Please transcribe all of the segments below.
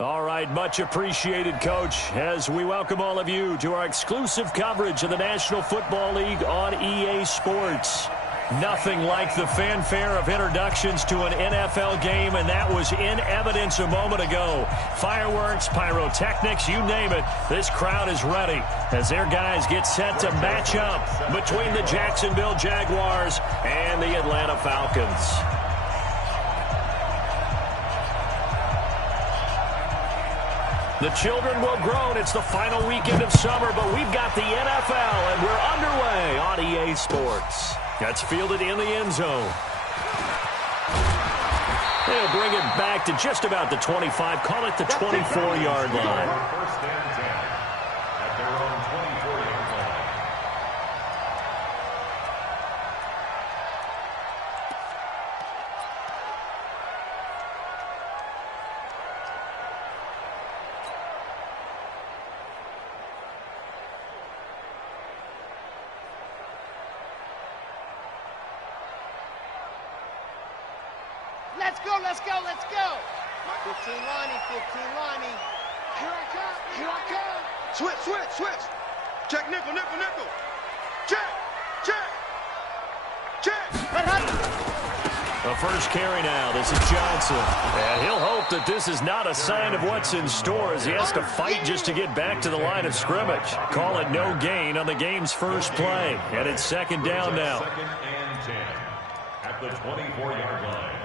All right, much appreciated, Coach, as we welcome all of you to our exclusive coverage of the National Football League on EA Sports. Nothing like the fanfare of introductions to an NFL game, and that was in evidence a moment ago. Fireworks, pyrotechnics, you name it, this crowd is ready as their guys get set to match up between the Jacksonville Jaguars and the Atlanta Falcons. The children will groan. It's the final weekend of summer, but we've got the NFL, and we're underway on EA Sports. That's fielded in the end zone. They'll bring it back to just about the 25. Call it the 24-yard line. First and 10 at their own 24-yard line. Let's go, let's go, let's go. 15 Lonnie, 15 Lonnie. Here I come, here I come. Switch, switch, switch. Check nickel, nickel, nickel. Check, check, check. The first carry now. This is Johnson. And he'll hope that this is not a sign of what's in store as he has to fight just to get back to the line of scrimmage. Call it no gain on the game's first play. And it's second down now. Second and 10 at the 24-yard line.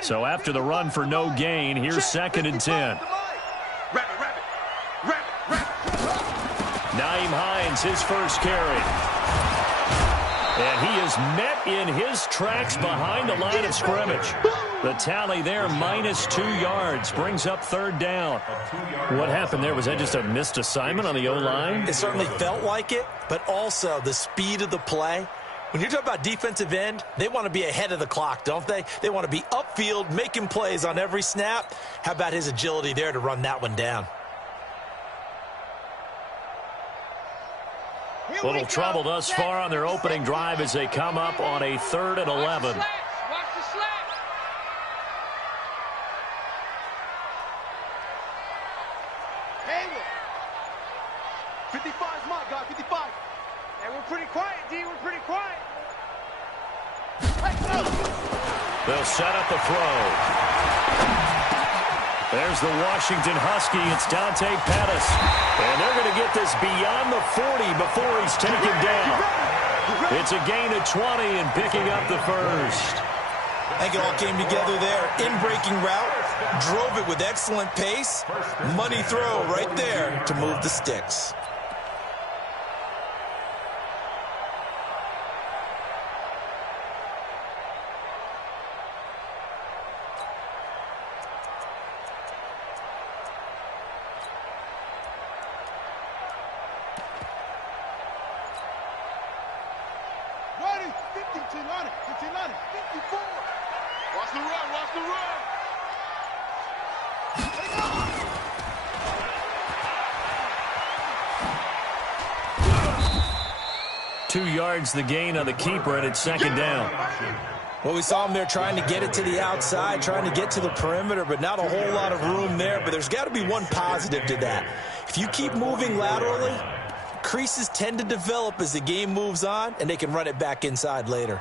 So after the run for no gain, here's second and 10. Nyheim Hines, his first carry. And he is met in his tracks behind the line of scrimmage. The tally there, -2 yards, brings up third down. What happened there? Was that just a missed assignment on the O-line? It certainly felt like it, but also the speed of the play. When you're talking about defensive end, they want to be ahead of the clock, don't they? They want to be upfield, making plays on every snap. How about his agility there to run that one down? Little trouble thus far on their opening drive as they come up on a 3rd and 11. Watch the slap. 55's my guy, 55. Hey, we're pretty quiet, D. We're pretty quiet. They'll set up the throw. There's the Washington Husky. It's Dante Pettis. And they're going to get this beyond the 40 before he's taken down. It's a gain of 20 and picking up the first. I think it all came together there. In-breaking route, drove it with excellent pace. Money throw right there to move the sticks. Watch the run, watch the run. 2 yards the gain on the keeper, and it's second down. Well, we saw him there trying to get it to the outside, trying to get to the perimeter, but not a whole lot of room there. But there's got to be one positive to that. If you keep moving laterally, creases tend to develop as the game moves on, and they can run it back inside later.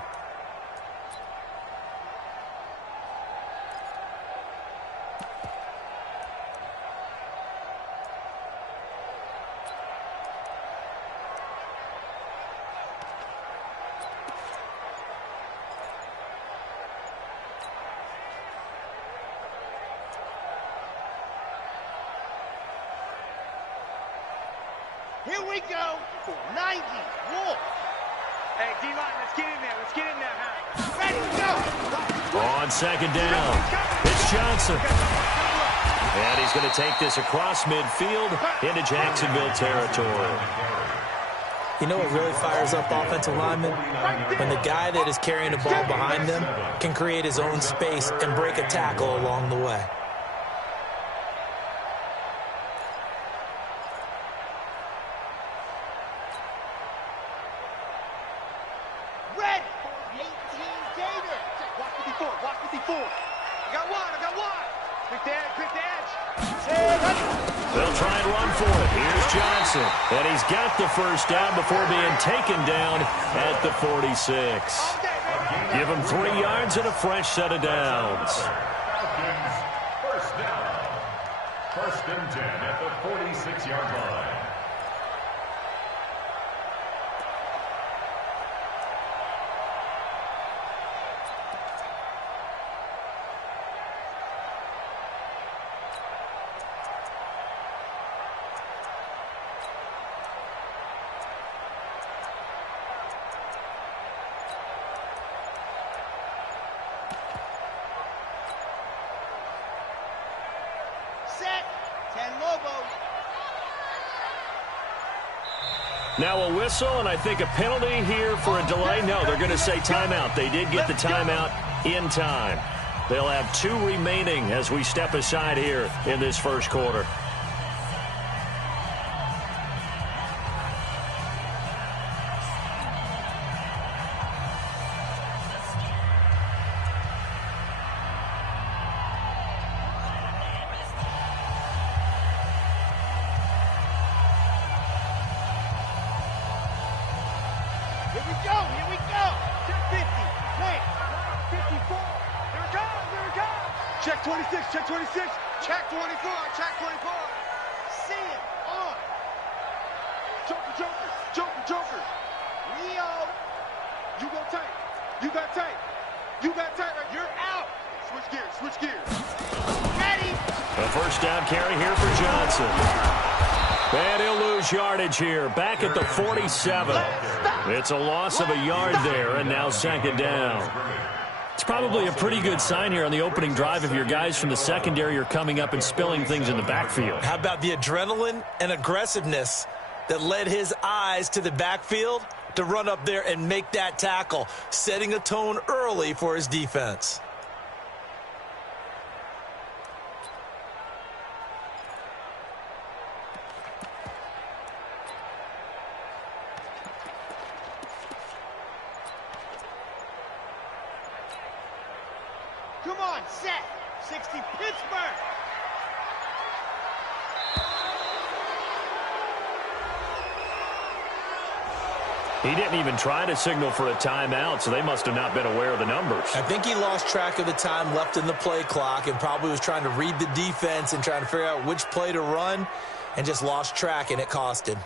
Here we go. 90. Wolf. Hey, D-line, let's get in there. Let's get in there, huh? Ready, go. On second down, it's Johnson. And he's going to take this across midfield into Jacksonville territory. You know what really fires up offensive linemen? When the guy that is carrying the ball behind them can create his own space and break a tackle along the way. Red. 18 Gator. Watch 54. Watch 54. I got one. Pick the edge. They'll try and run for it. Here's Johnson. And he's got the first down before being taken down at the 46. Give him 3 yards and a fresh set of downs. First down. 1st and 10 at the 46-yard line. Set. 10 Lobos. Now a whistle, and I think a penalty here for a delay. No, they're going to say timeout. They did get the timeout in time. They'll have 2 remaining as we step aside here in this first quarter. Here we go. Check 50. Wait. 54. Here it comes. Check 26. Check 26. Check 24. Check 24. See it. On. Joker. Leo. You got tight. Right. You're out. Switch gears. Ready. A first down carry here for Johnson. And he'll lose yardage here. Back at the 47. It's a loss of a yard there, and now second down. It's probably a pretty good sign here on the opening drive if your guys from the secondary are coming up and spilling things in the backfield. How about the adrenaline and aggressiveness that led his eyes to the backfield to run up there and make that tackle, setting a tone early for his defense. Come on, set. 60 Pittsburgh. He didn't even try to signal for a timeout, so they must have not been aware of the numbers. I think he lost track of the time left in the play clock and probably was trying to read the defense and trying to figure out which play to run and just lost track, and it cost him.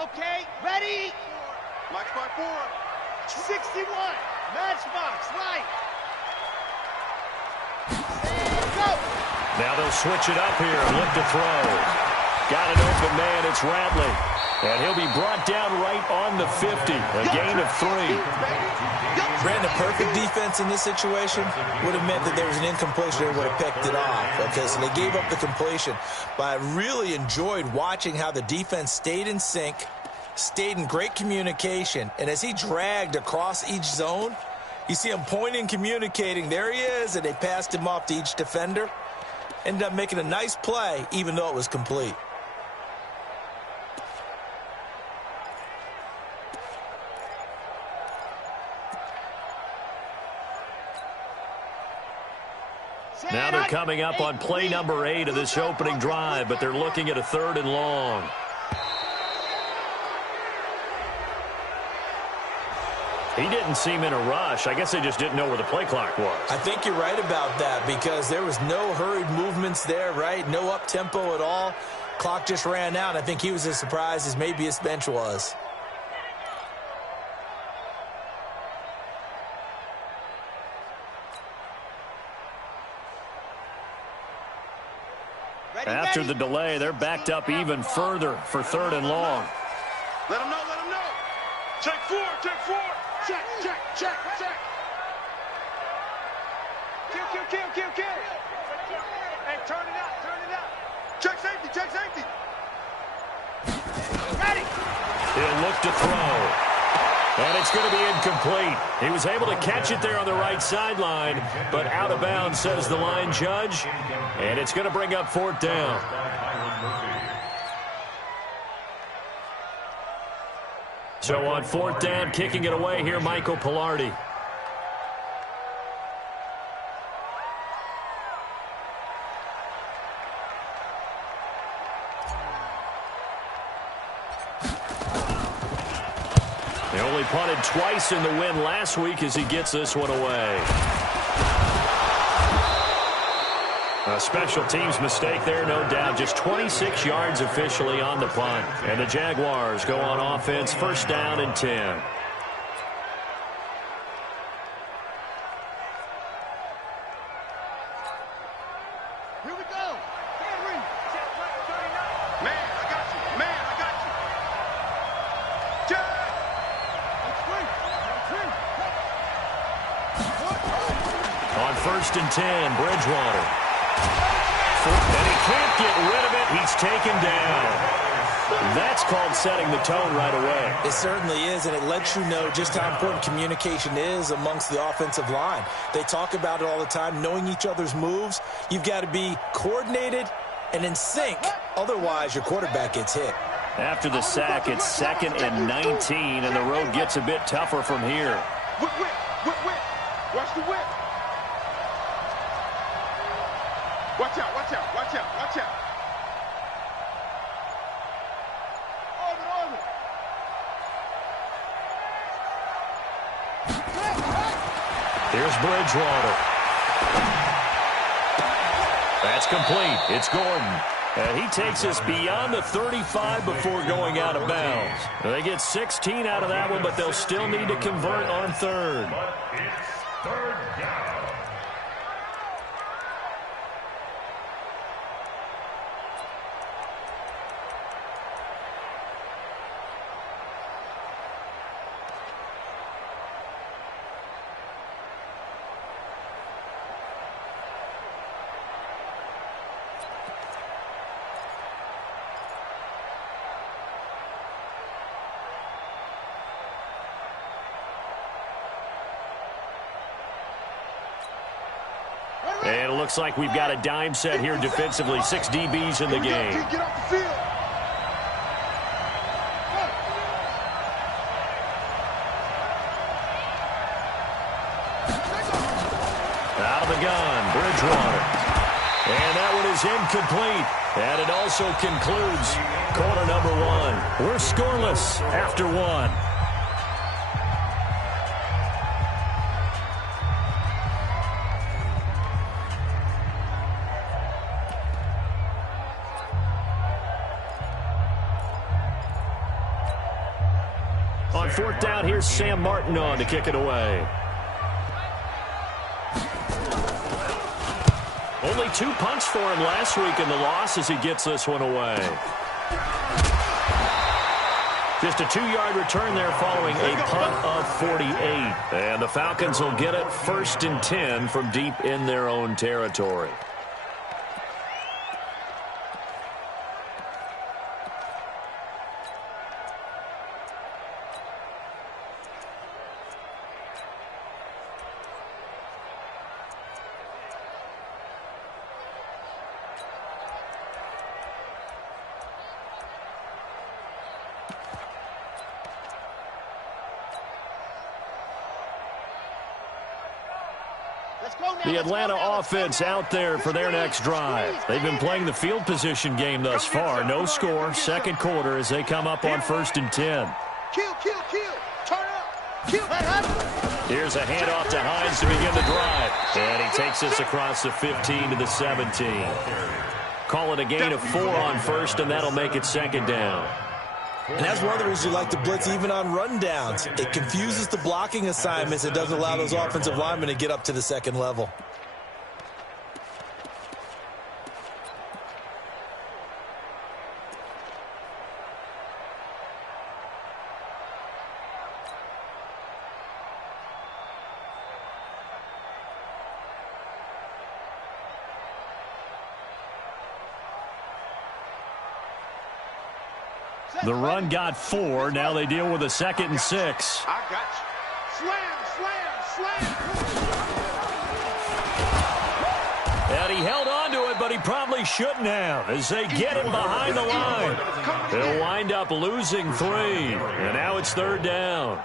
Okay, ready. Mike's by 4. 61. Matchbox, right. And go. Now they'll switch it up here and look to throw. Got an open man, it's Ratley. And he'll be brought down right on the 50. A gain of 3. Brandon, perfect defense in this situation would have meant that there was an incompletion and would have picked it off. Okay, so they gave up the completion. But I really enjoyed watching how the defense stayed in sync, stayed in great communication, and as he dragged across each zone, you see him pointing, communicating. There he is, and they passed him off to each defender. Ended up making a nice play, even though it was complete. Now they're coming up on play number 8 of this opening drive, but they're looking at a 3rd and long. He didn't seem in a rush. I guess they just didn't know where the play clock was. I think you're right about that because there was no hurried movements there, right? No up-tempo at all. Clock just ran out. I think he was as surprised as maybe his bench was. After the delay, they're backed up even further for 3rd and long. Let him know, let him know. Check 4, check 4. Check, check, check, check. Kill. Hey, turn it up. Check safety, check safety. Ready. He'll look to throw. And it's going to be incomplete. He was able to catch it there on the right sideline, but out of bounds, says the line judge. And it's going to bring up 4th down. So on 4th down, kicking it away here, Michael Pilardi. He only punted twice in the win last week as he gets this one away. A special teams mistake there, no doubt. Just 26 yards officially on the punt. And the Jaguars go on offense, 1st down and 10. Here we go. Henry. Man, I got you. Check. On 1st and 10, Bridgewater. And he can't get rid of it. He's taken down. That's called setting the tone right away. It certainly is, and it lets you know just how important communication is amongst the offensive line. They talk about it all the time, knowing each other's moves. You've got to be coordinated and in sync. Otherwise, your quarterback gets hit. After the sack, it's 2nd and 19, and the road gets a bit tougher from here. Whip. Watch the whip. Watch out. Orbit. Here's Bridgewater. That's complete. It's Gordon. And he takes us beyond the 35 before going out of bounds. They get 16 out of that one, but they'll still need to convert on 3rd. But it's 3rd down. And it looks like we've got a dime set here defensively. 6 DBs in the game. Get off the field. Out of the gun, Bridgewater. And that one is incomplete. And it also concludes quarter number 1. We're scoreless after 1. On 4th down, here's Sam Martin on to kick it away. Only 2 punts for him last week in the loss as he gets this one away. Just a 2-yard return there following a punt of 48. And the Falcons will get it 1st and 10 from deep in their own territory. The Atlanta offense out there for their next drive. They've been playing the field position game thus far. No score, 2nd quarter as they come up on 1st and 10. Kill. Turn up. Kill. Here's a handoff to Hines to begin the drive. And he takes us across the 15 to the 17. Call it a gain of 4 on 1st, and that'll make it 2nd down. And that's one of the reasons you like to blitz even on rundowns. It confuses the blocking assignments. It doesn't allow those offensive linemen to get up to the 2nd level. The run got 4. Now they deal with a 2nd and 6. I got you. Slam, slam, slam. And he held on to it, but he probably shouldn't have as they get him behind the line. They'll wind up losing 3. And now it's 3rd down.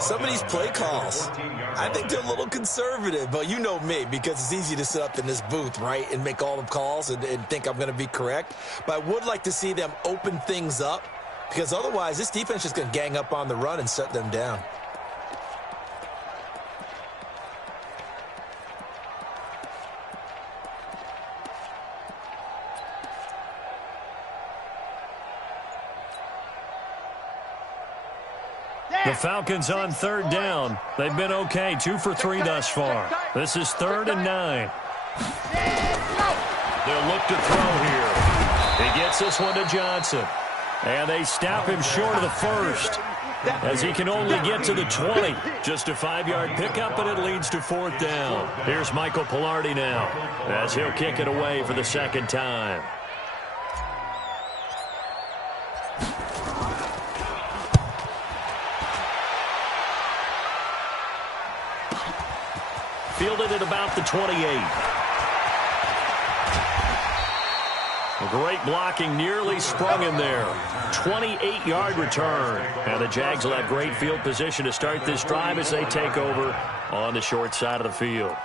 Some of these play calls, I think they're a little conservative, but you know me, because it's easy to sit up in this booth, right, and make all the calls and think I'm going to be correct. But I would like to see them open things up, because otherwise this defense is going to gang up on the run and shut them down. The Falcons on 3rd down. They've been okay, 2 for 3 thus far. This is 3rd and 9. They'll look to throw here. He gets this one to Johnson. And they stop him short of the 1st as he can only get to the 20. Just a 5-yard pickup, and it leads to 4th down. Here's Michael Pilardi now as he'll kick it away for the 2nd time. Fielded at about the 28. A great blocking, nearly sprung him there. 28-yard return. Now the Jags will have great field position to start this drive as they take over on the short side of the field.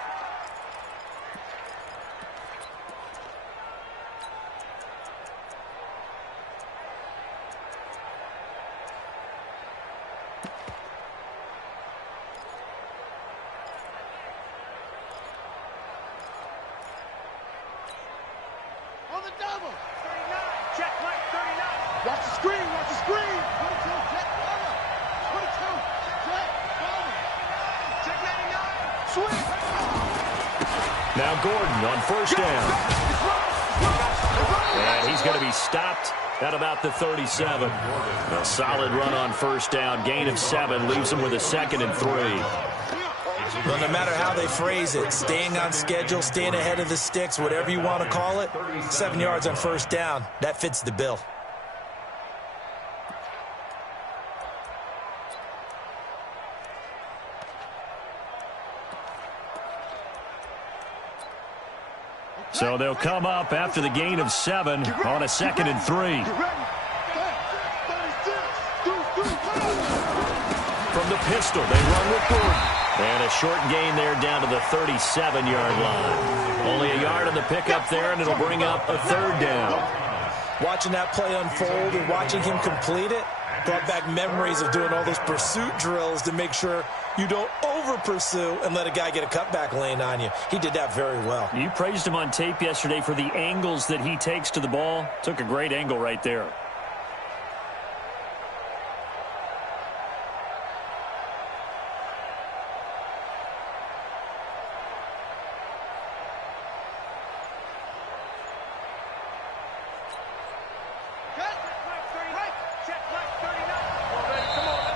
Now Gordon on 1st down. And he's going to be stopped at about the 37. A solid run on 1st down. Gain of 7 leaves him with a 2nd and 3. Well, no matter how they phrase it, staying on schedule, staying ahead of the sticks, whatever you want to call it, 7 yards on 1st down, that fits the bill. So they'll come up after the gain of 7 on a 2nd and 3. From the pistol, they run with Gordon. And a short gain there down to the 37-yard line. Only a yard on the pickup there, and it'll bring up a 3rd down. Watching that play unfold and watching him complete it brought back memories of doing all those pursuit drills to make sure you don't over-pursue and let a guy get a cutback lane on you. He did that very well. You praised him on tape yesterday for the angles that he takes to the ball. Took a great angle right there.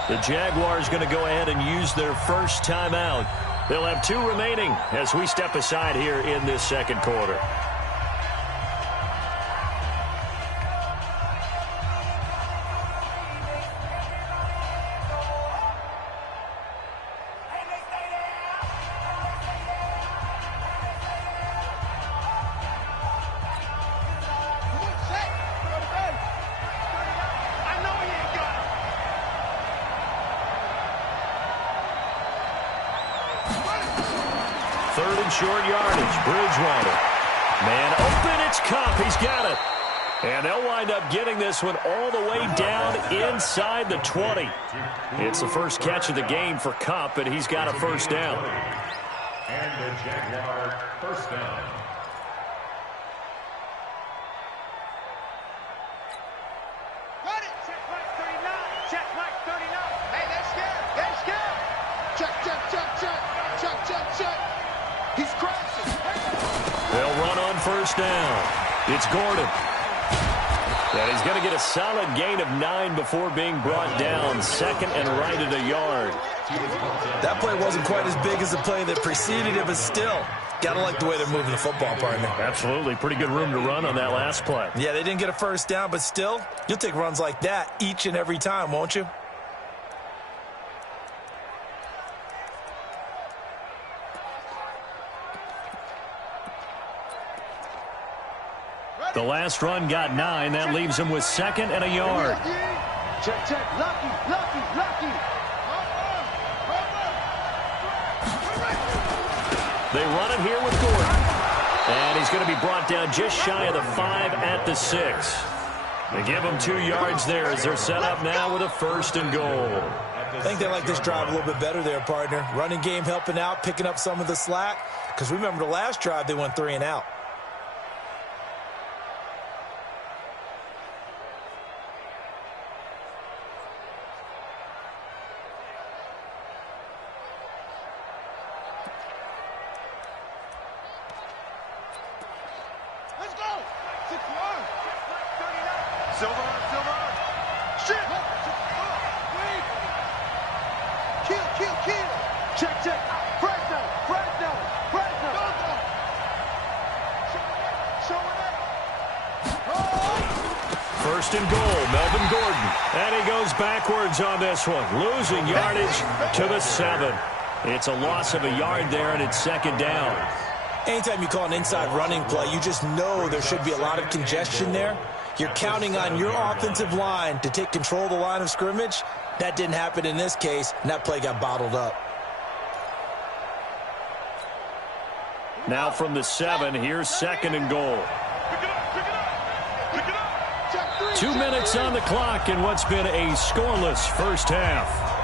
The Jaguars going to go ahead and use their first timeout. They'll have 2 remaining as we step aside here in this 2nd quarter. Short yardage, Bridgewater. Man open, it's Cup. He's got it. And they'll wind up getting this one all the way down inside the 20. It's the first catch of the game for Cup, and he's got a 1st down. And the Jaguar 1st down. Got it. Check mark 39. Check mark 39. Hey, they're scared. They're scared. Check, check, check, check. Check, check, check. He's crashing. They'll run on 1st down. It's Gordon. And he's going to get a solid gain of 9 before being brought down. 2nd and right at a yard. That play wasn't quite as big as the play that preceded it, but still, Gotta like the way they're moving the football, partner. Absolutely. Pretty good room to run on that last play. Yeah, they didn't get a first down, but still, you'll take runs like that each and every time, won't you? The last run got 9. That leaves him with 2nd and a yard. Check, check. Lucky, lucky, lucky. They run it here with Gordon. And he's going to be brought down just shy of the 5 at the 6. They give him 2 yards there as they're set up now with a 1st and goal. I think they like this drive a little bit better there, partner. Running game helping out, picking up some of the slack. Because remember the last drive, they went 3 and out. First and goal, Melvin Gordon. And he goes backwards on this one, losing yardage to the 7. It's a loss of a yard there, and it's 2nd down. Anytime you call an inside running play, you just know there should be a lot of congestion there. You're counting on your offensive line to take control of the line of scrimmage. That didn't happen in this case, and that play got bottled up. Now from the 7, here's 2nd and goal. 2 minutes on the clock in what's been a scoreless first half.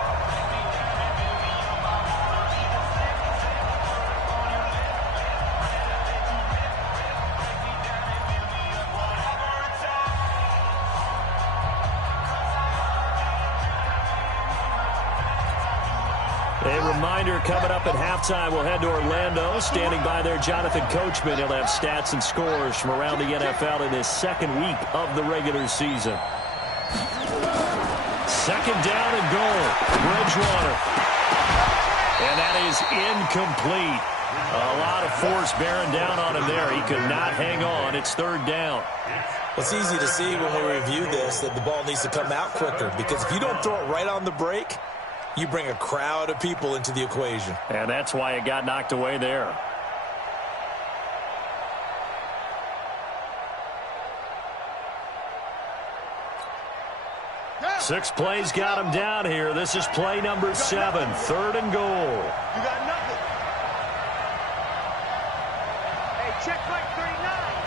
A reminder coming up at halftime, we'll head to Orlando. Standing by there, Jonathan Coachman. He'll have stats and scores from around the NFL in his 2nd week of the regular season. 2nd down and goal. Bridgewater. And that is incomplete. A lot of force bearing down on him there. He could not hang on. It's 3rd down. Well, it's easy to see when we review this that the ball needs to come out quicker, because if you don't throw it right on the break, you bring a crowd of people into the equation. And that's why it got knocked away there. Yeah. 6 plays got him down here. This is play number 7, 3rd and goal. You got nothing. Hey, check like 39.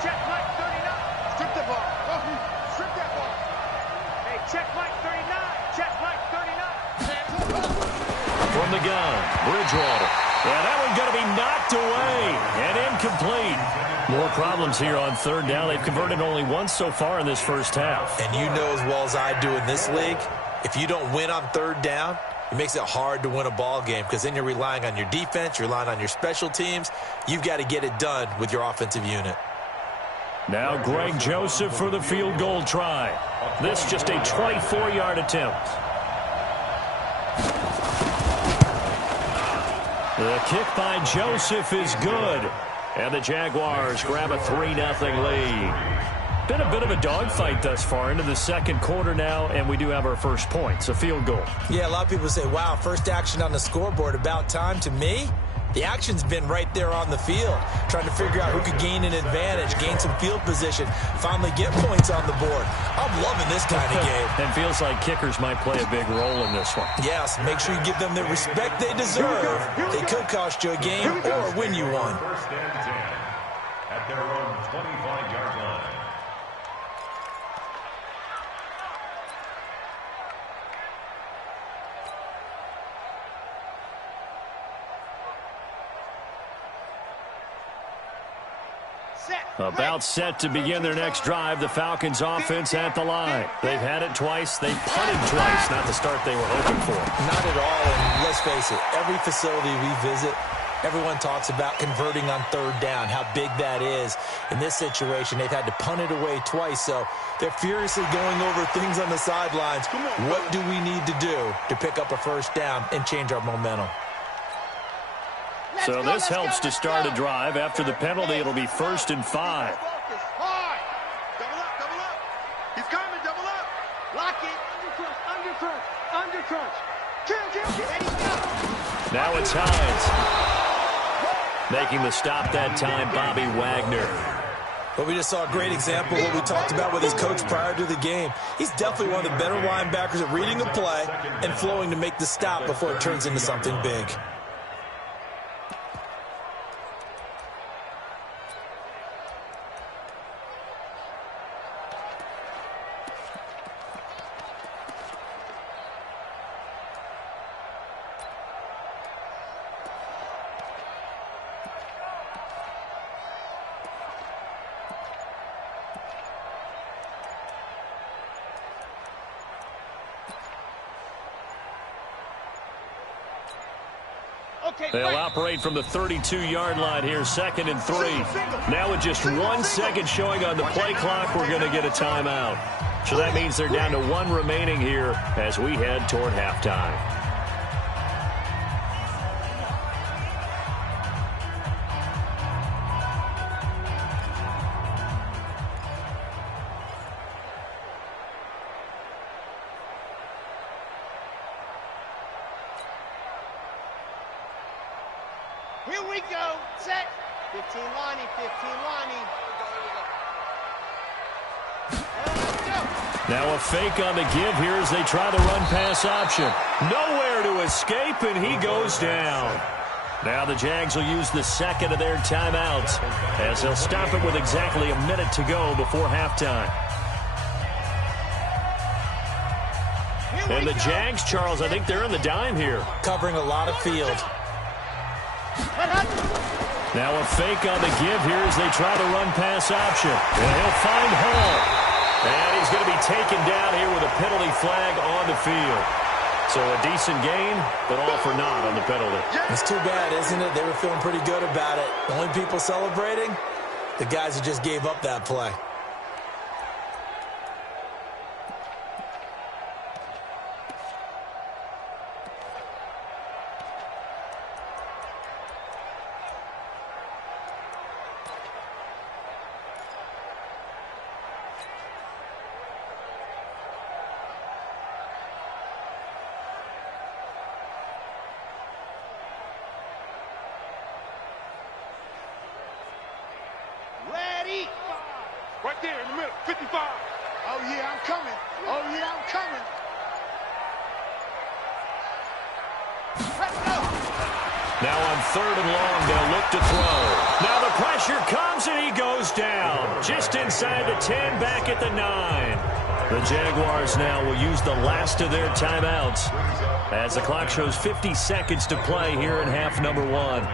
Check like 39. Strip the ball. Strip that ball. Hey, check like 39. Check like 39. From the gun, Bridgewater. Yeah, that one's going to be knocked away and incomplete. More problems here on 3rd down. They've converted only once so far in this first half. And you know as well as I do in this league, if you don't win on 3rd down, it makes it hard to win a ball game, because then you're relying on your defense, you're relying on your special teams. You've got to get it done with your offensive unit. Now Greg Joseph for the field goal try. This just a 24-yard attempt. The kick by Joseph is good. And the Jaguars grab a 3-0 lead. Been a bit of a dogfight thus far into the 2nd quarter now, and we do have our first points, a field goal. Yeah, a lot of people say, wow, first action on the scoreboard, about time. To me, the action's been right there on the field, trying to figure out who could gain an advantage, gain some field position, finally get points on the board. I'm loving this kind of game. And feels like kickers might play a big role in this one. Yes, make sure you give them the respect they deserve. They could cost you a game or win you one. 1st and 10 at their own 25-yard line. About set to begin their next drive, the Falcons offense at the line. They've had it twice. They've punted twice. Not the start they were hoping for. Not at all, and let's face it, every facility we visit, everyone talks about converting on 3rd down, how big that is. In this situation, they've had to punt it away twice, so they're furiously going over things on the sidelines. What do we need to do to pick up a 1st down and change our momentum? So this helps to start a drive. After the penalty, it'll be 1st and 5. Double up, double up. He's coming, double up. Lock it. Under crunch. Ready, go. Now it's Hines. Making the stop that time, Bobby Wagner. But we just saw a great example of what we talked about with his coach prior to the game. He's definitely one of the better linebackers at reading a play and flowing to make the stop before it turns into something big. They'll operate from the 32-yard line here, 2nd and 3. Now with just 1 second showing on the play clock, we're going to get a timeout. So that means they're down to 1 remaining here as we head toward halftime. Here we go. Set. 15 lining, 15 lining. Let's go. Now a fake on the give here as they try the run-pass option. Nowhere to escape, and he goes down. Now the Jags will use the 2nd of their timeouts as they'll stop it with exactly a minute to go before halftime. And the Jags, Charles, I think they're in the dime here. Covering a lot of field. Now a fake on the give here as they try the run-pass option. And he'll find Hall. And he's going to be taken down here with a penalty flag on the field. So a decent gain, but all for naught on the penalty. It's too bad, isn't it? They were feeling pretty good about it. The only people celebrating, the guys who just gave up that play. Right there in the middle, 55. Oh, yeah, I'm coming. Oh, yeah, I'm coming. Let's go. Now on 3rd and long, they'll look to throw. Now the pressure comes and he goes down. Just inside the 10, back at the 9. The Jaguars now will use the last of their timeouts as the clock shows 50 seconds to play here in half number 1.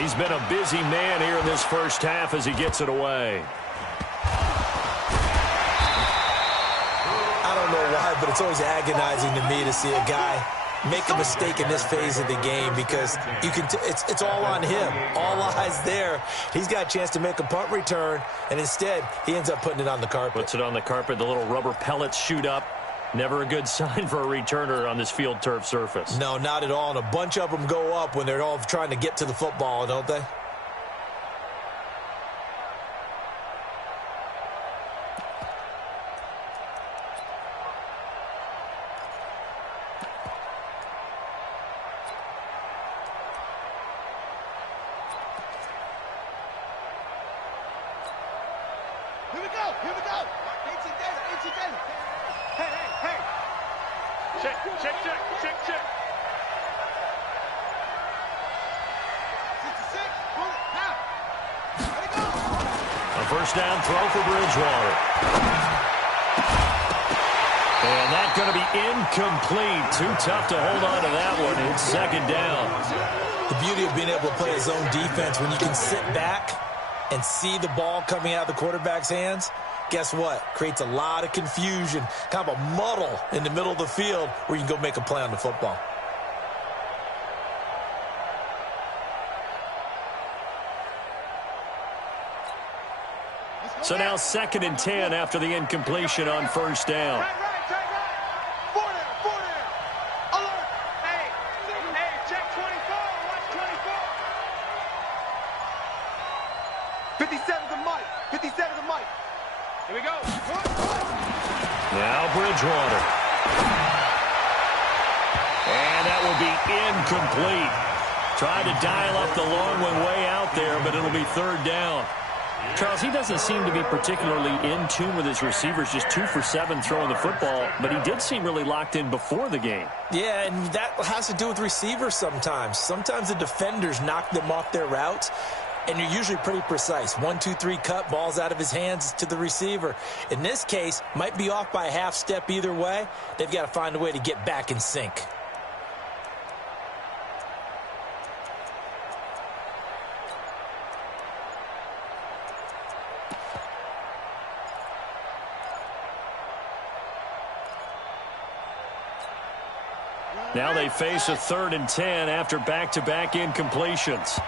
He's been a busy man here in this first half as he gets it away. I don't know why, but it's always agonizing to me to see a guy make a mistake in this phase of the game because you can. It's all on him. All eyes there. He's got a chance to make a punt return, and instead he ends up putting it on the carpet. Puts it on the carpet. The little rubber pellets shoot up. Never a good sign for a returner on this field turf surface. No, not at all. And a bunch of them go up when they're all trying to get to the football, don't they? Here we go. Here we go. 18 days. Hey. Check. 66. Pull it. Now. Ready, go. A first down throw for Bridgewater. And that's going to be incomplete. Too tough to hold on to that one. It's 2nd down. The beauty of being able to play his own defense when you can sit back and see the ball coming out of the quarterback's hands, guess what? Creates a lot of confusion, kind of a muddle in the middle of the field where you can go make a play on the football. So now 2nd and 10 after the incompletion on first down. Right. Four there. Alert. Hey, check 24. Watch 24. 57's the mic. 57's the mic. Here we go. Now Bridgewater. And that will be incomplete. Tried to dial up the long one way out there, but it'll be 3rd down. Charles, he doesn't seem to be particularly in tune with his receivers, just 2 for 7 throwing the football, but he did seem really locked in before the game. Yeah, and that has to do with receivers sometimes. Sometimes the defenders knock them off their routes, and you're usually pretty precise. 1, 2, 3 cut, balls out of his hands to the receiver. In this case, might be off by a half step either way. They've got to find a way to get back in sync. Now they face a 3rd and 10 after back-to-back incompletions.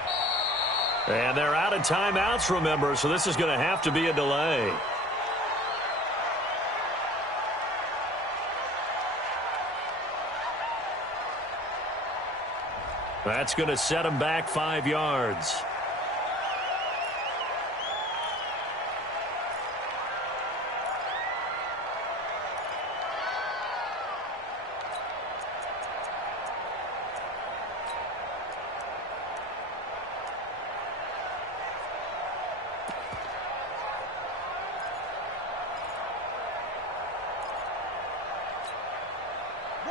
And they're out of timeouts, remember, so this is going to have to be a delay. That's going to set them back 5 yards.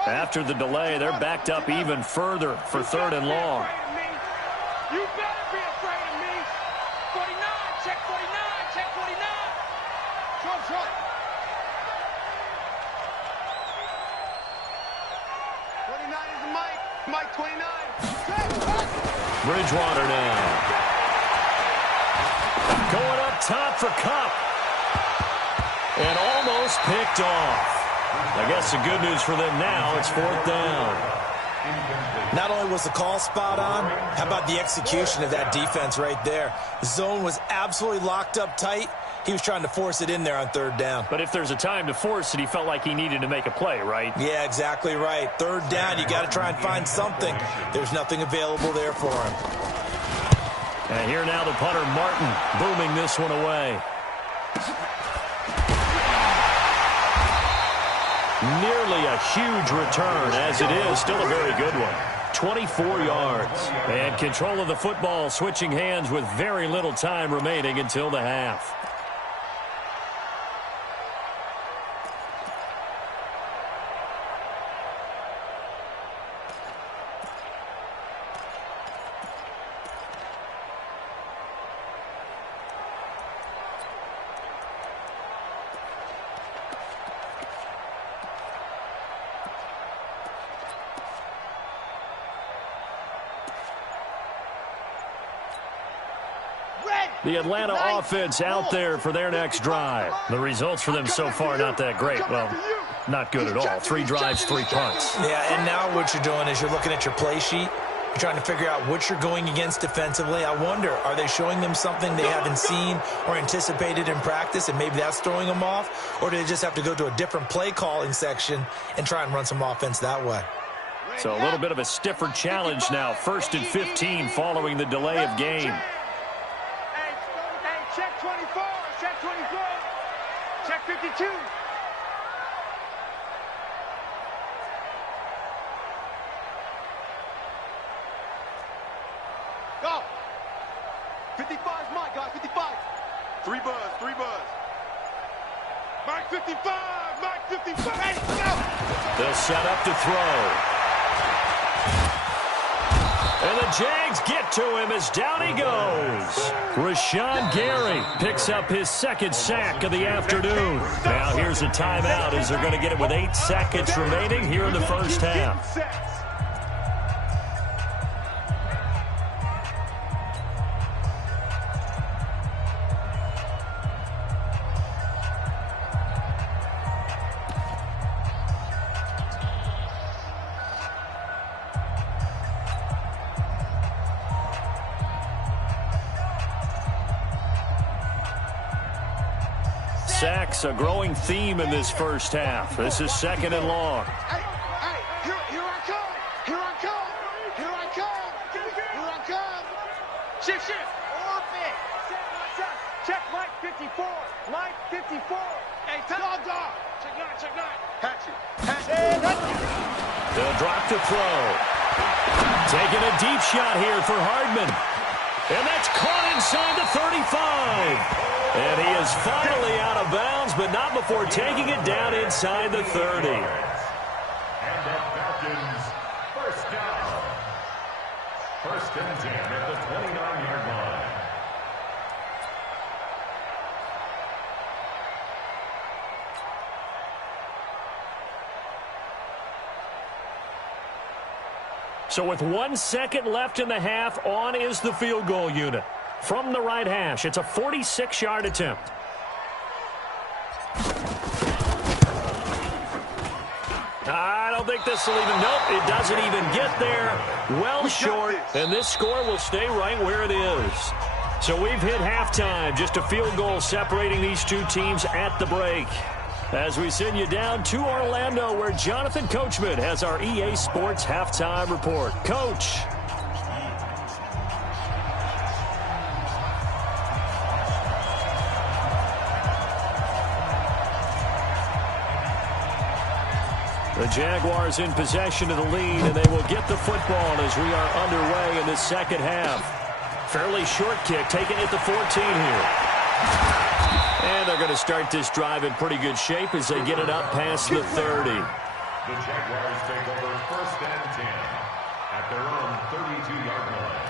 After the delay, they're backed up even further for 3rd and long. You better be afraid of me. 49, check 49, check 49. Trump. 29 is the mic. Mike 29. Bridgewater now. Going up top for Kupp. And almost picked off. I guess the good news for them now, it's 4th down. Not only was the call spot on, how about the execution of that defense right there? The zone was absolutely locked up tight. He was trying to force it in there on 3rd down. But if there's a time to force it, he felt like he needed to make a play, right? Yeah, exactly right. 3rd down, you got to try and find something. There's nothing available there for him. And here now the punter, Martin, booming this one away. Nearly a huge return, as it is still a very good one. 24 yards. And control of the football switching hands with very little time remaining until the half. The Atlanta offense out there for their next drive. The results for them so far not that great. Well, not good at all. 3 drives, 3 punts. Yeah, and now what you're doing is you're looking at your play sheet. You're trying to figure out what you're going against defensively. I wonder, are they showing them something they haven't seen or anticipated in practice, and maybe that's throwing them off? Or do they just have to go to a different play calling section and try and run some offense that way? So a little bit of a stiffer challenge now. 1st and 15 following the delay of game. Check 24, check 24, check 52. Go. 55's Mike, guys, 55. 3 buzz. Mike 55, Mike 55. Hey, go. They'll set up to throw. And the Jags get to him as down he goes. Rashawn Gary picks up his 2nd sack of the afternoon. Now here's a timeout as they're going to get it with 8 seconds remaining here in the first half. sacks, a growing theme in this first half. This is 2nd and long. Hey, here I come. Here I come. Here I come. Here I come. Shift. Orbit. Check Mike 54. Mike 54. Hey, Dog. check nine. Hatchet. They'll drop to throw. Taking a deep shot here for Hardman. And that's caught inside the 35. And he is finally out of bounds, but not before taking it down inside the 30. And the Falcons, first down. 1st and 10 at the 29-yard line. So with 1 second left in the half, on is the field goal unit. From the right hash, it's a 46-yard attempt. I don't think this will even, nope, it doesn't even get there. Well short, and this score will stay right where it is. So we've hit halftime, just a field goal separating these two teams at the break. As we send you down to Orlando, where Jonathan Coachman has our EA Sports halftime report. Coach. The Jaguars in possession of the lead, and they will get the football as we are underway in the second half. Fairly short kick, taken at the 14 here. And they're going to start this drive in pretty good shape as they get it up past the 30. The Jaguars take over 1st and 10 at their own 32-yard line.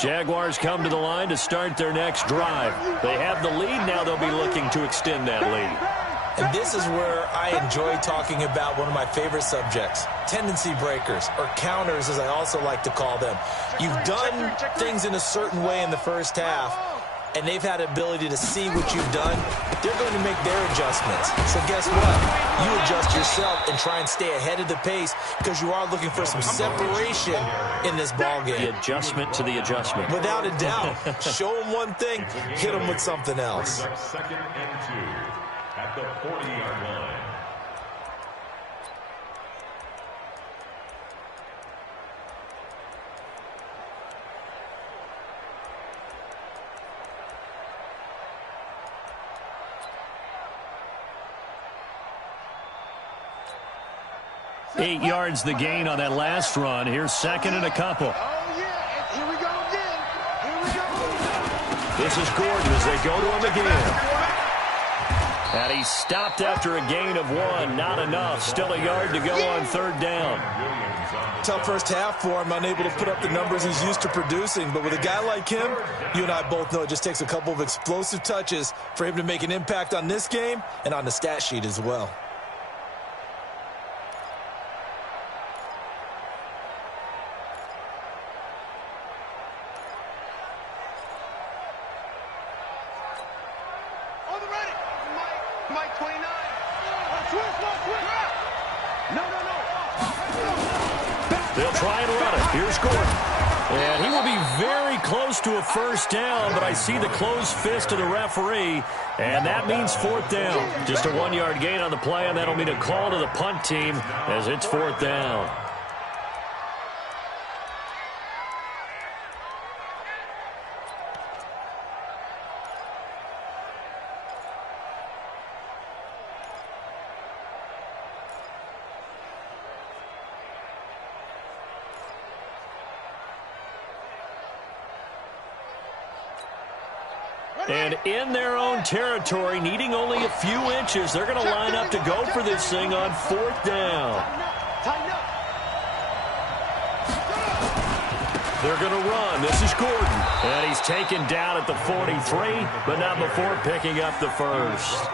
Jaguars come to the line to start their next drive. They have the lead. Now they'll be looking to extend that lead. And this is where I enjoy talking about one of my favorite subjects, tendency breakers, or counters as I also like to call them. You've done things in a certain way in the first half, and they've had the ability to see what you've done. They're going to make their adjustments. So guess what? You adjust yourself and try and stay ahead of the pace because you are looking for some separation in this ball game. The adjustment to the adjustment. Without a doubt. Show them one thing, hit them with something else. 2nd and 2 at the 40-yard line. Eight yards the gain on that last run. Here's 2nd and a couple. Oh, yeah. Here we go again. Here we go. This is Gordon as they go to him again. And he stopped after a gain of 1. Not enough. Still a yard to go on 3rd down. Tough first half for him, unable to put up the numbers he's used to producing. But with a guy like him, you and I both know it just takes a couple of explosive touches for him to make an impact on this game and on the stat sheet as well. Mike 29. No. They'll try and run it. Here's Gordon. And he will be very close to a first down, but I see the closed fist of the referee, and that means 4th down. Just a 1-yard gain on the play, and that'll mean a call to the punt team as it's 4th down. And in their own territory, needing only a few inches, they're going to line up to go for this thing on 4th down. They're going to run. This is Gordon. And he's taken down at the 43, but not before picking up the first.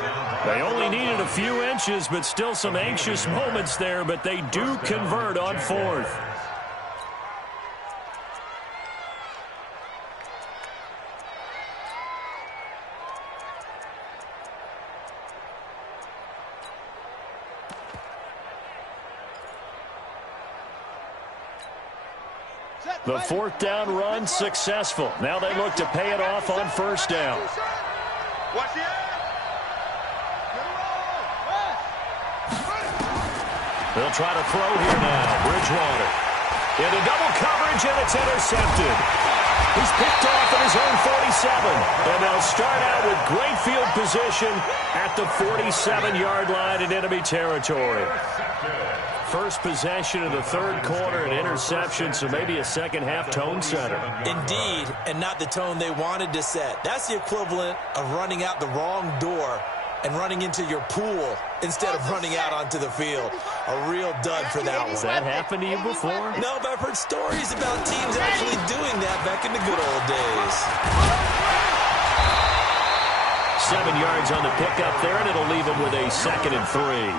They only needed a few inches, but still some anxious moments there, but they do convert on 4th. The fourth down run successful. Now they look to pay it off on first down. Watch the eye. They'll try to throw here now. Bridgewater into double coverage, and it's intercepted. He's picked off at his own 47. And they'll start out with great field position at the 47-yard line in enemy territory. First possession of the third quarter, an interception, so maybe a second-half tone setter. Indeed, and not the tone they wanted to set. That's the equivalent of running out the wrong door and running into your pool instead of running out onto the field. A real dud for that one. Has that happened to you before? No, but I've heard stories about teams actually doing that back in the good old days. 7 yards on the pickup there, and it'll leave him with a 2nd and 3.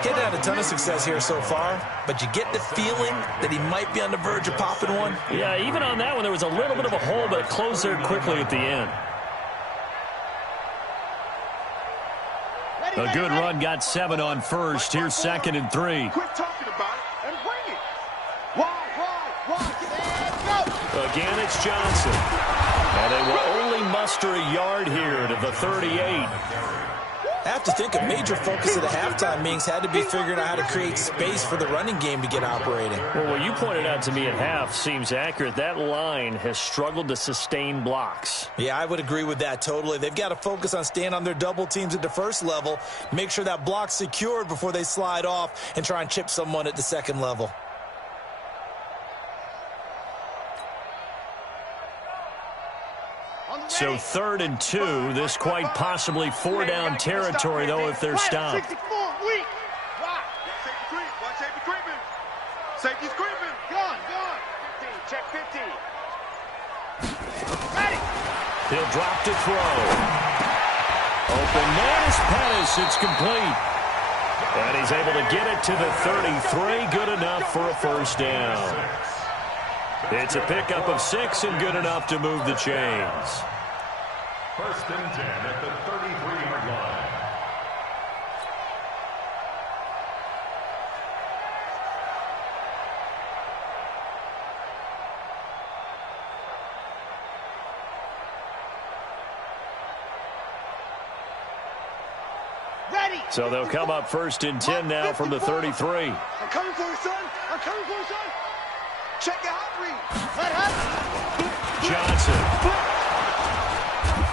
Getting had a ton of success here so far, but you get the feeling that he might be on the verge of popping one. Yeah, even on that one, there was a little bit of a hole, but it closed there quickly at the end. A good run, got 7 on first. Here's 2nd and 3. Quit talking about it and bring it. Again, it's Johnson. And they will only muster a yard here to the 38. I have to think a major focus of the halftime meetings had to be figuring out how to create space for the running game to get operating. Well, what you pointed out to me at half seems accurate. That line has struggled to sustain blocks. Yeah, I would agree with that totally. They've got to focus on staying on their double teams at the first level, make sure that block's secured before they slide off and try and chip someone at the second level. So 3rd and 2. This quite possibly 4-down territory, though, if they're stopped. Watch safety creeping. Safety's creeping. Gone. 15, check 15. He'll drop to throw. Open man is Pettis. It's complete. And he's able to get it to the 33. Good enough for a first down. It's a pickup of 6 and good enough to move the chains. 1st and 10 at the 33-yard line. Ready. So they'll come up 1st and 10 now from the 33. I'm coming for you, son. Check your hot read. Johnson.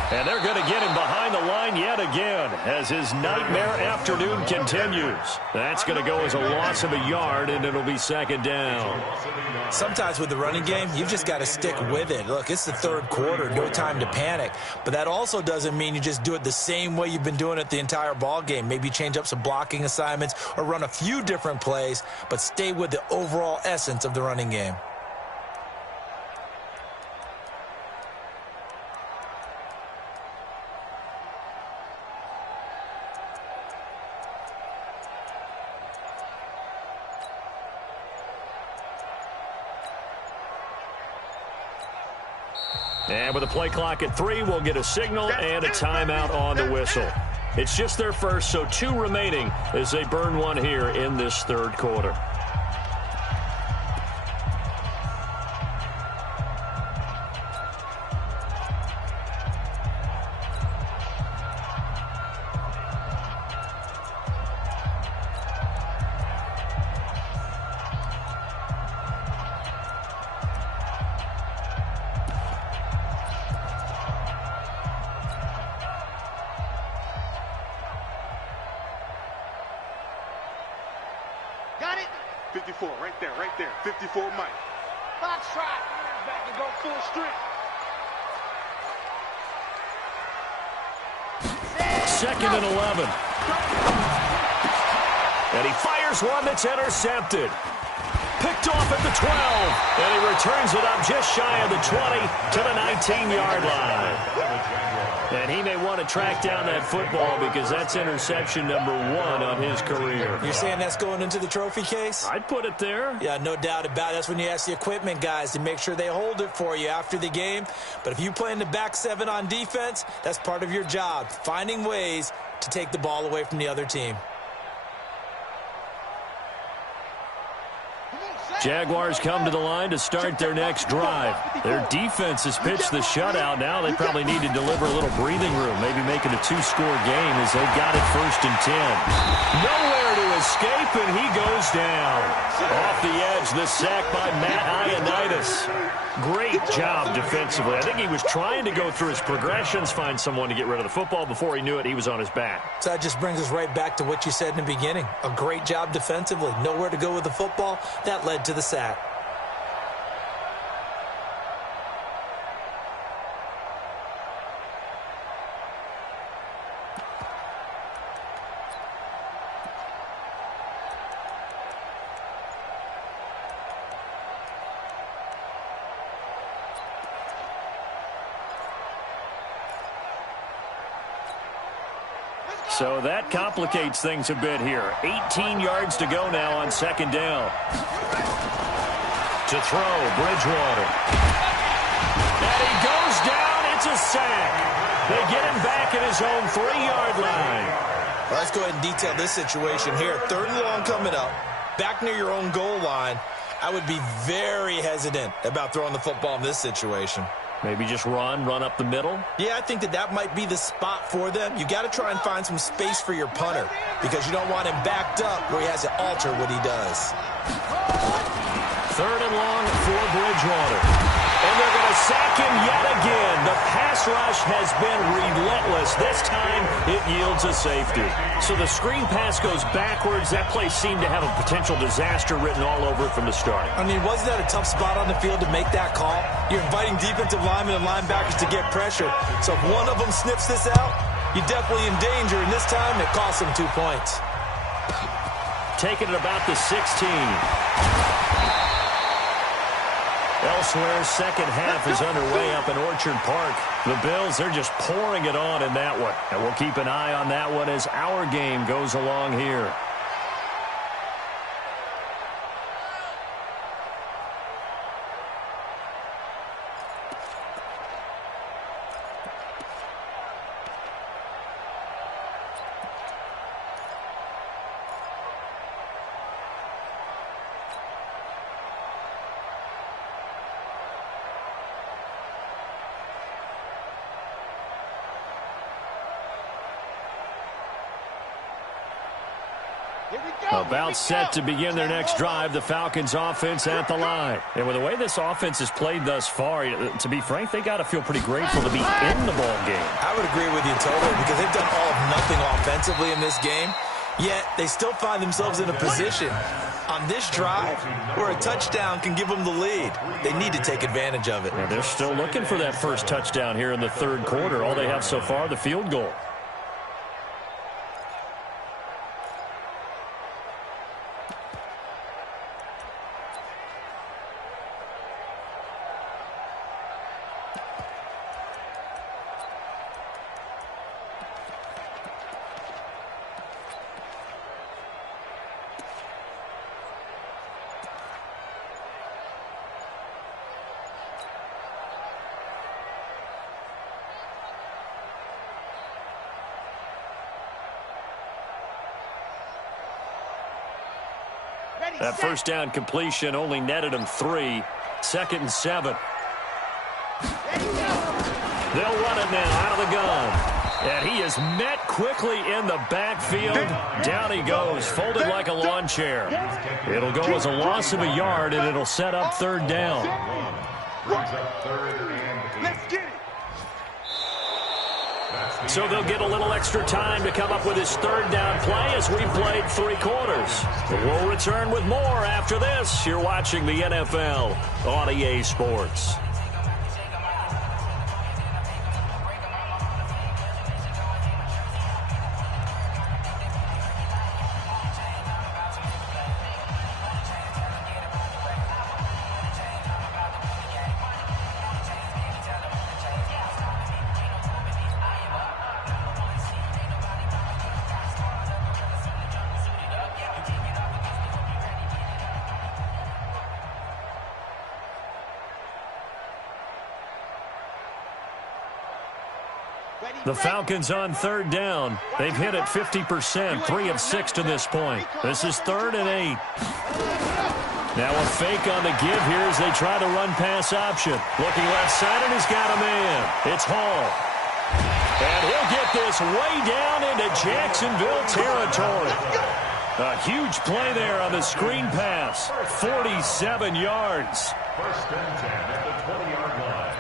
And they're going to get him behind the line yet again as his nightmare afternoon continues. That's going to go as a loss of a yard, and it'll be 2nd down. Sometimes with the running game, you've just got to stick with it. Look, it's the third quarter, no time to panic. But that also doesn't mean you just do it the same way you've been doing it the entire ball game. Maybe change up some blocking assignments or run a few different plays, but stay with the overall essence of the running game. And with the play clock at 3, we'll get a signal and a timeout on the whistle. It's just their first, so 2 remaining as they burn one here in this third quarter. Got it. 54, right there. 54 Mike. Box trot. Back and go full strength. 2nd and 11. And he fires one that's intercepted. Picked off at the 12. And he returns it up just shy of the 20 to the 19-yard line. And he may want to track down that football because that's interception number 1 on his career. You're saying that's going into the trophy case? I'd put it there. Yeah, no doubt about it. That's when you ask the equipment guys to make sure they hold it for you after the game. But if you play in the back 7 on defense, that's part of your job, finding ways to take the ball away from the other team. Jaguars come to the line to start their next drive. Their defense has pitched the shutout. Now they probably need to deliver a little breathing room, maybe make it a two-score game as they've got it 1st and 10. Nowhere to escape, and he goes down. Off the edge, the sack by Matt Ioannidis. Great job defensively. I think he was trying to go through his progressions, find someone to get rid of the football. Before he knew it, he was on his back. So that just brings us right back to what you said in the beginning. A great job defensively. Nowhere to go with the football. That led to the sack. So that complicates things a bit here. 18 yards to go now on 2nd down. To throw, Bridgewater. And he goes down. It's a sack. They get him back at his own 3-yard line. Well, let's go ahead and detail this situation here. 3rd and long coming up. Back near your own goal line. I would be very hesitant about throwing the football in this situation. Maybe just run up the middle? Yeah, I think that might be the spot for them. You got to try and find some space for your punter because you don't want him backed up where he has to alter what he does. 3rd and long for Bridgewater. And they're going to sack him yet again. The pass rush has been relentless. This time, it yields a safety. So the screen pass goes backwards. That play seemed to have a potential disaster written all over it from the start. I mean, wasn't that a tough spot on the field to make that call? You're inviting defensive linemen and linebackers to get pressure. So if one of them sniffs this out, you're definitely in danger. And this time, it costs them 2 points. Taking it about the 16. Elsewhere, 2nd half is underway up in Orchard Park. The Bills, they're just pouring it on in that one. And we'll keep an eye on that one as our game goes along here. About set to begin their next drive, the Falcons offense at the line. And with the way this offense has played thus far, to be frank, they got to feel pretty grateful to be in the ball game. I would agree with you totally because they've done all of nothing offensively in this game, yet they still find themselves in a position on this drive where a touchdown can give them the lead. They need to take advantage of it. And they're still looking for that first touchdown here in the 3rd quarter. All they have so far, the field goal. That first down completion only netted them 3. 2nd and 7. They'll run it now out of the gun. And he is met quickly in the backfield. Down he goes, folded like a lawn chair. It'll go as a loss of a yard, and it'll set up 3rd down. Let's get it. So they'll get a little extra time to come up with his 3rd down play as we played 3 quarters. We'll return with more after this. You're watching the NFL on EA Sports. The Falcons on 3rd down. They've hit it 50%, 3 of 6 to this point. This is 3rd and 8. Now a fake on the give here as they try the run-pass option. Looking left side, and he's got a man. It's Hall. And he'll get this way down into Jacksonville territory. A huge play there on the screen pass. 47 yards. First and 10 at the 20-yard line.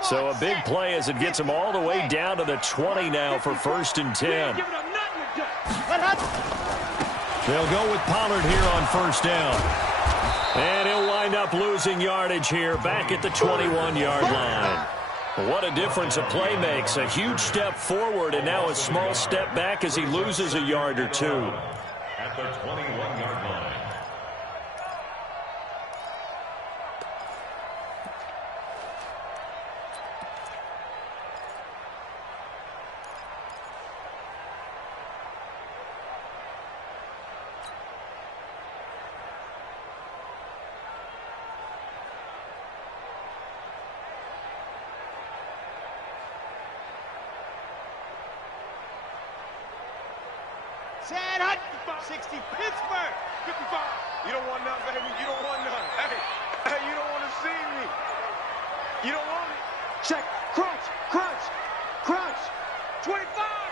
So a big play as it gets him all the way down to the 20 now for first and 10. They'll go with Pollard here on first down. And he'll wind up losing yardage here back at the 21-yard line. What a difference a play makes. A huge step forward and now a small step back as he loses a yard or two. At the 21-yard line. Chad Hut, 60, Pittsburgh, 55. You don't want none, baby. You don't want none. Hey, you don't want to see me. You don't want it. Check, crunch, crunch, crunch. 25,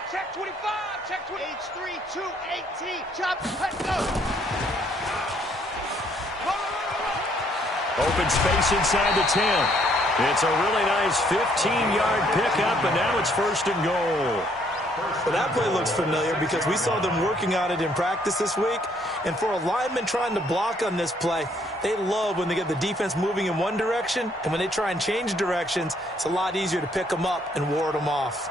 check 25, check 20. H3, 2, 18, chop, let go. Open space inside the 10. It's a really nice 15-yard pickup, and now it's first and goal. Well, that play looks familiar because we saw them working on it in practice this week. And for a lineman trying to block on this play, they love when they get the defense moving in one direction. And when they try and change directions, it's a lot easier to pick them up and ward them off.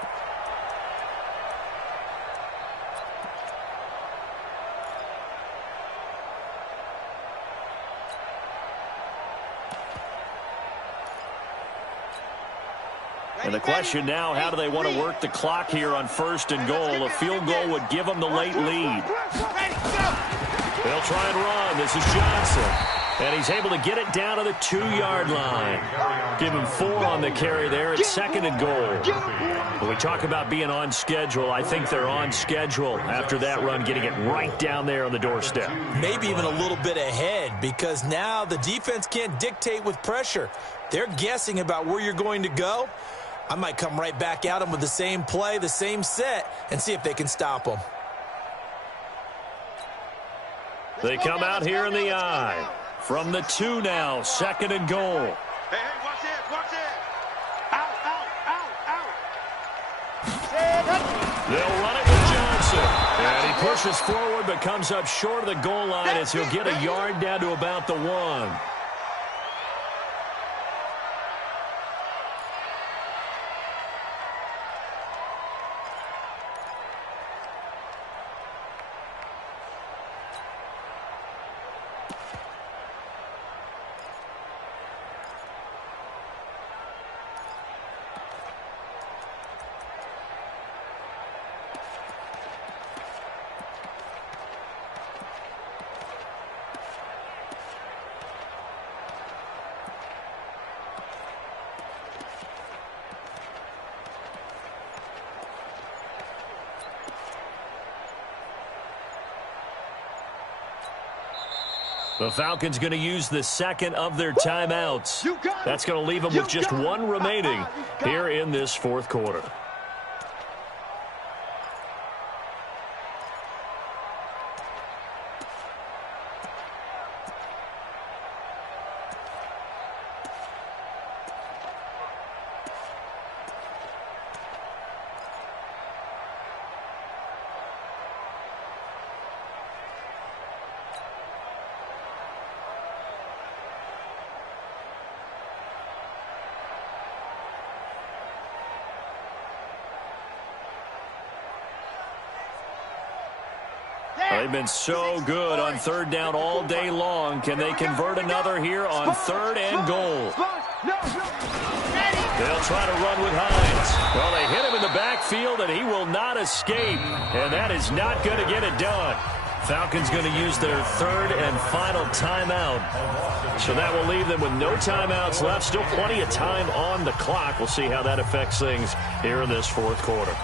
And the question now, how do they want to work the clock here on first and goal? A field goal would give them the late lead. They'll try and run. This is Johnson. And he's able to get it down to the 2-yard line. Give him 4 on the carry there. It's second and goal. When we talk about being on schedule, I think they're on schedule after that run, getting it right down there on the doorstep. Maybe even a little bit ahead because now the defense can't dictate with pressure. They're guessing about where you're going to go. I might come right back at them with the same play, the same set, and see if they can stop them. They come out here in the I. From the 2 now, second and goal. Hey, watch it. Out, out. They'll run it with Johnson. And he pushes forward but comes up short of the goal line as he'll get a yard down to about the 1. The Falcons going to use the second of their timeouts. That's going to leave them with just 1 remaining here in this fourth quarter. They've been so good on third down all day long. Can they convert another here on third and goal? They'll try to run with Hines. Well, they hit him in the backfield, and he will not escape. And that is not going to get it done. Falcons going to use their third and final timeout. So that will leave them with no timeouts left. Still plenty of time on the clock. We'll see how that affects things here in this fourth quarter.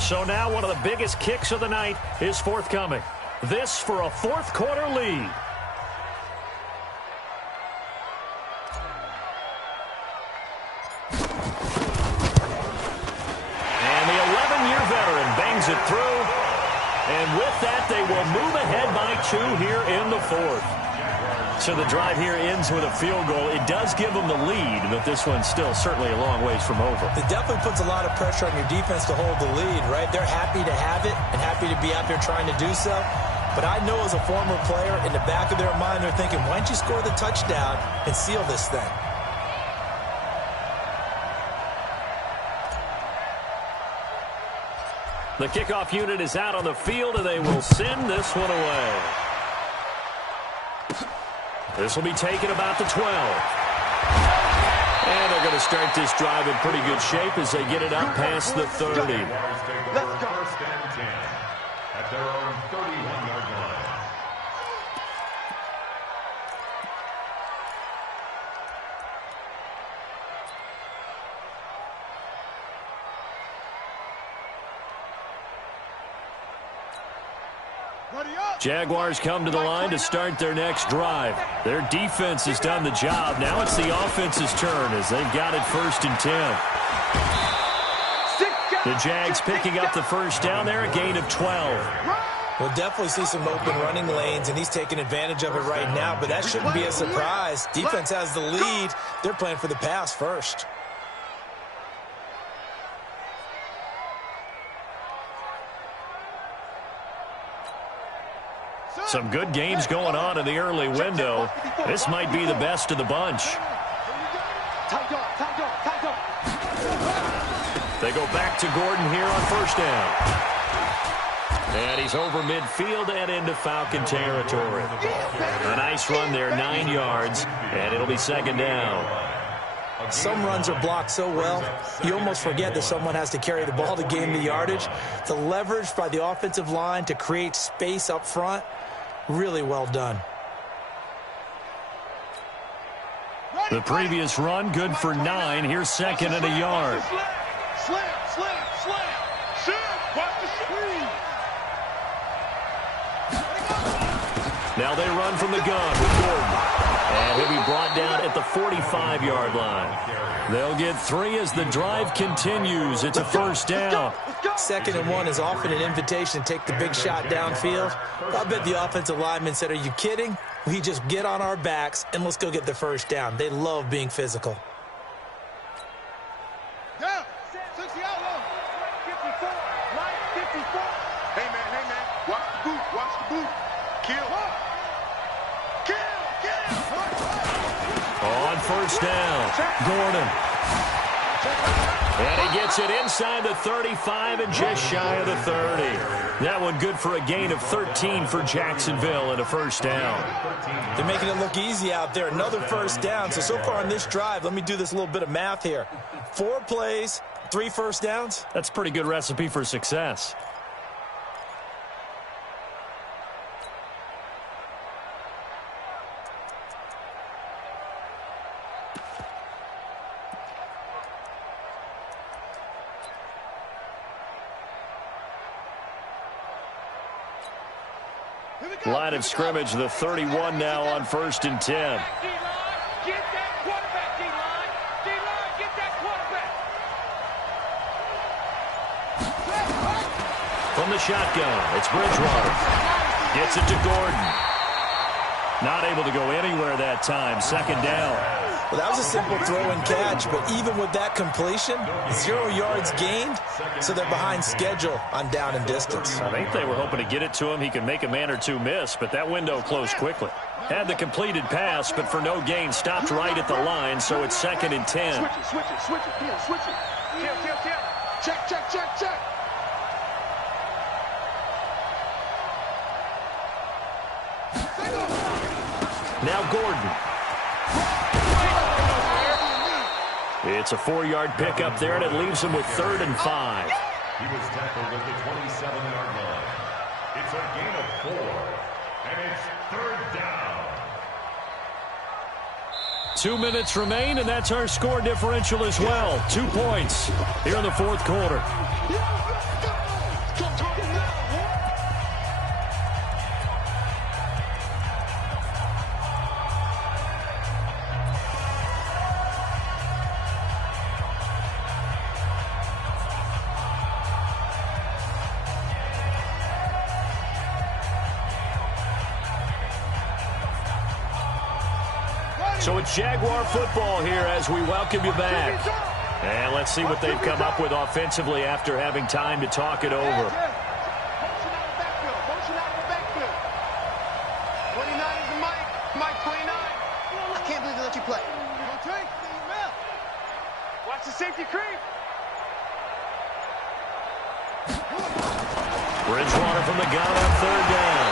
So now one of the biggest kicks of the night is forthcoming. This for a fourth quarter lead. And the 11-year veteran bangs it through. And with that, they will move ahead by 2 here in the fourth. So the drive here ends with a field goal. It does give them the lead, but this one's still certainly a long ways from over. It definitely puts a lot of pressure on your defense to hold the lead, right? They're happy to have it and happy to be out there trying to do so. But I know as a former player, in the back of their mind, they're thinking, why don't you score the touchdown and seal this thing? The kickoff unit is out on the field, and they will send this one away. This will be taken about the 12. And they're going to start this drive in pretty good shape as they get it up past the 30. Let's go. First and 10 at their own 31-yard line. Jaguars come to the line to start their next drive. Their defense has done the job. Now it's the offense's turn as they've got it first and 10. The Jags picking up the first down there, a gain of 12. We'll definitely see some open running lanes, and he's taking advantage of it right now, but that shouldn't be a surprise. Defense has the lead. They're playing for the pass first. Some good games going on in the early window. This might be the best of the bunch. They go back to Gordon here on first down. And he's over midfield and into Falcon territory. A nice run there, 9 yards, and it'll be second down. Some runs are blocked so well, you almost forget that someone has to carry the ball to gain the yardage. The leverage by the offensive line to create space up front, really well done. The previous run, good for 9. Here's second and a yard. Slam, slam, slam. Shoot, watch the screen. Now they run from the gun with Gordon. And he'll be brought down at the 45-yard line. They'll get 3 as the drive continues. It's a first down. Second and 1 is often an invitation to take the big shot downfield. I bet the offensive lineman said, are you kidding? We just get on our backs and let's go get the first down. They love being physical. Yeah, 60 out low. 54, right 54. Hey, man, watch the boot, watch the boot. Kill. On first down, Gordon. And he gets it inside the 35 and just shy of the 30. That one good for a gain of 13 for Jacksonville and a first down. They're making it look easy out there. Another first down. So far on this drive, let me do this little bit of math here. 4 plays, 3 first downs. That's a pretty good recipe for success. Line of scrimmage, the 31 now on first and 10. Get that quarterback, D-line. D-line, get that quarterback. From the shotgun, it's Bridgewater. Gets it to Gordon. Not able to go anywhere that time. Second down. Well, that was a simple throw and catch, but even with that completion, 0 yards gained, so they're behind schedule on down and distance. I think they were hoping to get it to him. He could make a man or two miss, but that window closed quickly. Had the completed pass, but for no gain, stopped right at the line, so it's second and 10. Switch it, switch it, switch it, Kill, switch it. Kill. Check, check, check, check. Now Gordon. It's a 4-yard pickup there, and it leaves him with 3rd and 5. He was tackled at the 27-yard line. It's a gain of 4, and it's 3rd down. 2 minutes remain, and that's our score differential as well. 2 points here in the 4th quarter. So it's Jaguar football here as we welcome you back. And let's see what they've come up with offensively after having time to talk it over. Motion out of the backfield. 29 is the Mike. Mike 29. I can't believe they let you play. Watch the safety creep. Bridgewater from the gun on 3rd down.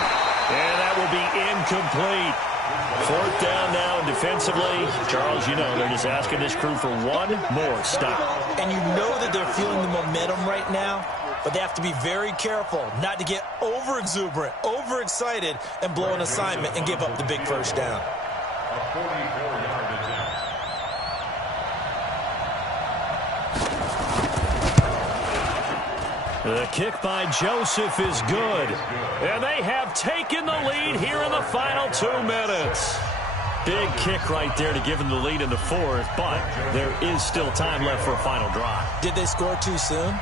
And that will be incomplete. 4th down now, and defensively, Charles, you know, they're just asking this crew for one more stop. And you know that they're feeling the momentum right now, but they have to be very careful not to get over-exuberant, overexcited, and blow an assignment and give up the big 1st down. A 44-yard attempt. The kick by Joseph is good. And they have taken the lead here in the final 2 minutes. Big kick right there to give them the lead in the 4th, but there is still time left for a final drive. Did they score too soon?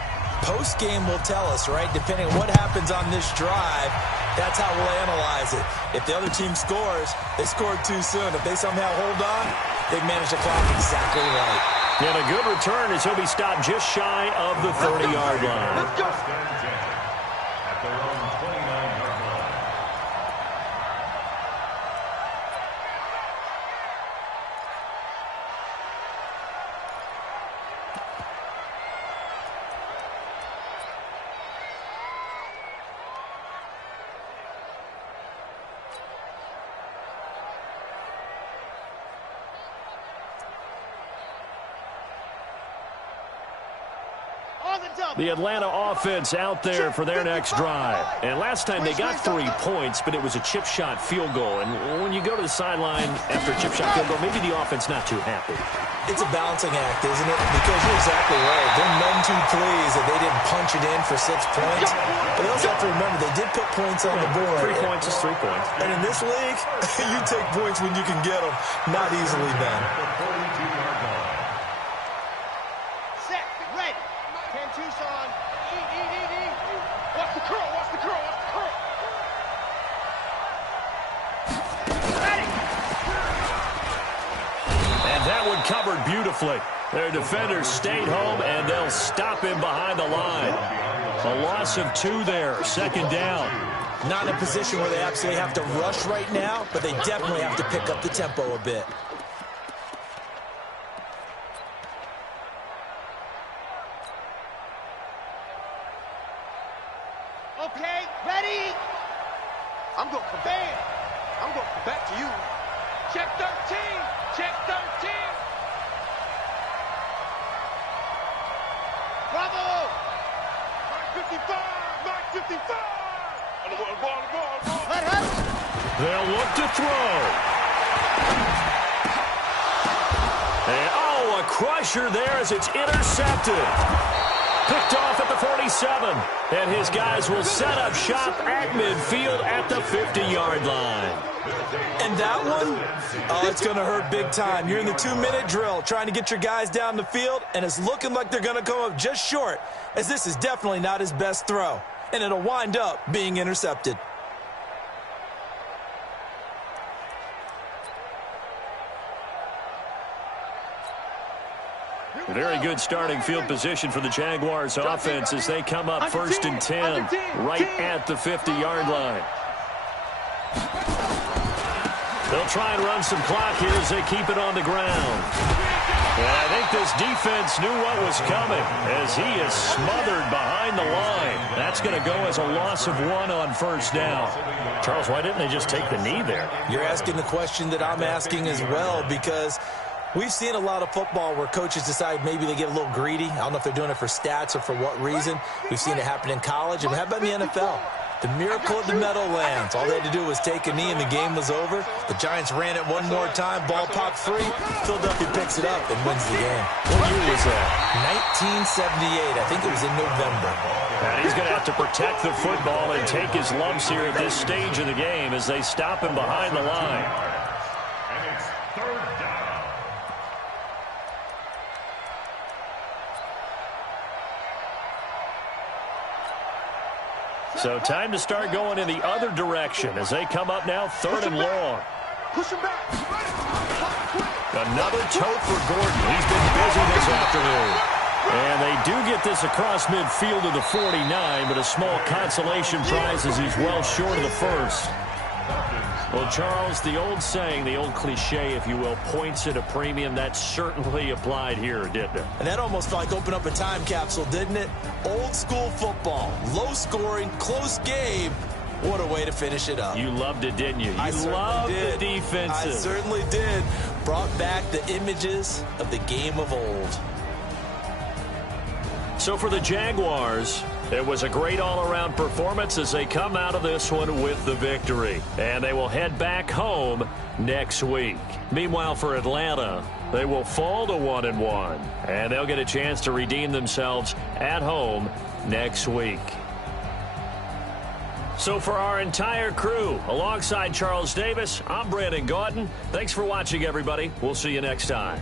Post-game will tell us, right? Depending on what happens on this drive, that's how we'll analyze it. If the other team scores, they scored too soon. If they somehow hold on, they've managed to clock exactly right. And a good return as he'll be stopped just shy of the 30-yard line. Let's go. At their own 29-yard line. The Atlanta offense out there for their next drive. And last time they got 3 points, but it was a chip shot field goal. And when you go to the sideline after a chip shot field goal, maybe the offense not too happy. It's a balancing act, isn't it? Because you're exactly right. They're none too pleased that they didn't punch it in for 6 points. But they also have to remember they did put points on the board. 3 points is 3 points. And in this league, you take points when you can get them. Not easily done. The 42-yard line. Set, ready. 10 Tucson. Watch the curl, watch the curl, watch the curl. Ready. And that one covered beautifully. Their defenders stayed home, and they'll stop him behind the line. A loss of 2 there, 2nd down. Not in a position where they absolutely have to rush right now, but they definitely have to pick up the tempo a bit. Okay, ready. I'm going to come back. I'm going to come back to you. Check 13. Check 13. Bravo. Mark 55. Mark 55. On the ball. Let her. They'll look to throw. And, oh, a crusher there as it's intercepted. Picked off at the 47. And his guys will set up shop at midfield at the 50-yard line. And that one, oh, it's going to hurt big time. You're in the 2-minute drill trying to get your guys down the field, and it's looking like they're going to come up just short, as this is definitely not his best throw. And it'll wind up being intercepted. Very good starting field position for the Jaguars offense as they come up 1st and 10 right at the 50-yard line. They'll try and run some clock here as they keep it on the ground. And I think this defense knew what was coming as he is smothered behind the line. That's going to go as a loss of 1 on 1st down. Charles, why didn't they just take the knee there? You're asking the question that I'm asking as well, because We've seen a lot of football where coaches decide maybe they get a little greedy. I don't know if they're doing it for stats or for what reason. We've seen it happen in college. And how about in the NFL? The miracle of the Meadowlands. All they had to do was take a knee and the game was over. The Giants ran it one more time. Ball popped free. Philadelphia picks it up and wins the game. What year was that? 1978. I think it was in November. And he's going to have to protect the football and take his lumps here at this stage of the game as they stop him behind the line. And it's third down. So time to start going in the other direction as they come up now, third and long. Push him back. Another tote for Gordon. He's been busy this afternoon. And they do get this across midfield to the 49, but a small consolation prize as he's well short of the first. Well, Charles, the old saying, the old cliche, if you will, points at a premium, that certainly applied here, didn't it? And that almost felt like opened up a time capsule, didn't it? Old school football, low scoring, close game. What a way to finish it up. You loved it, didn't you? I You loved did. the defensive. I certainly did. Brought back the images of the game of old. So for the Jaguars, it was a great all-around performance as they come out of this one with the victory. And they will head back home next week. Meanwhile, for Atlanta, they will fall to 1-1. And they'll get a chance to redeem themselves at home next week. So for our entire crew, alongside Charles Davis, I'm Brandon Gaudin. Thanks for watching, everybody. We'll see you next time.